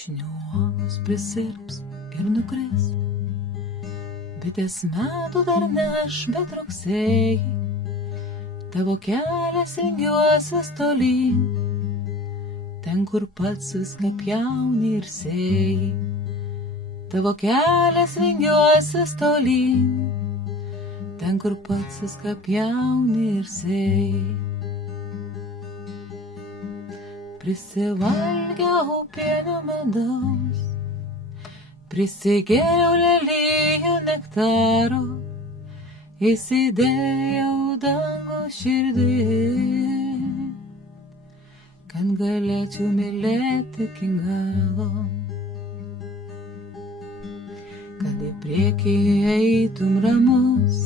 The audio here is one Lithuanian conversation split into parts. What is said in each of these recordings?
Vyšnios prisirps ir nukris, bitės metų dar neš, bet rugsėjį tavo kelias vingiuosis tolyn, ten, kur pats viską pjauni ir sėjai. Tavo kelias vingiuosis tolyn, ten, kur pats viską pjauni ir sėjai. Prisivalgiau pienio medaus, prisigėriau lelijų nektaro, įsidėjau dangų širdin, kad galėčiau mylėti iki galo, kad į priekį eitum ramus,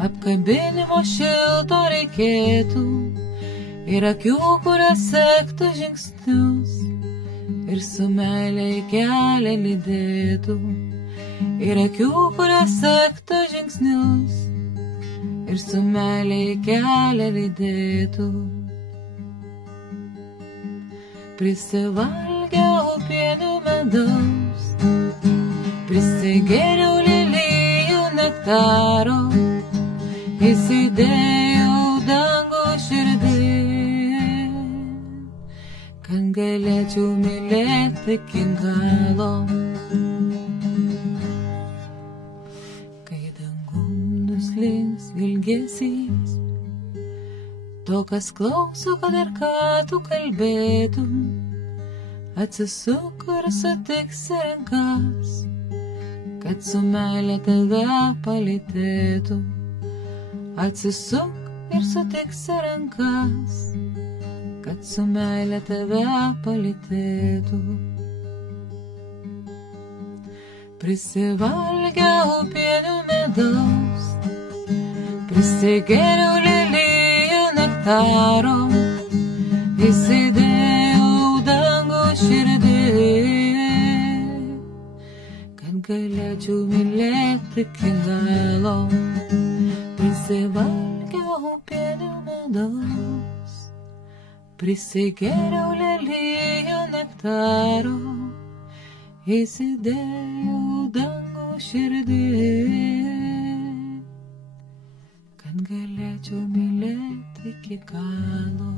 apkabinimo šilto reikėtų, ir akių, kurios sektų žingsnius, ir su meile į kelią lydėtų, ir akių, kurios sektų žingsnius, ir su meile į kelią lydėtų. Prisivalgiau pienio medaus, prisigėriau lelijų nektaro, įsidėjau dangų širdin, kad galėčiau mylėti iki galo. Kai dangum nuslinks ilgesys, to, kas klauso, kad ir ką tu kalbėtum, atsisuk ir sutiksi rankas, kad su meile tave palytėtų. Atsisuk ir sutiksi rankas, kad su meile tave palytėtų. Prisivalgiau pienio medaus, prisigėriau lelijų nektaro, įsidėjau dangų širdin, kad galėčiau mylėti iki galo. Prisivalgiau pienio medaus, prisigėriau lelijų nektaro, įsidėjau dangų širdin, kad galėčiau mylėti iki galo.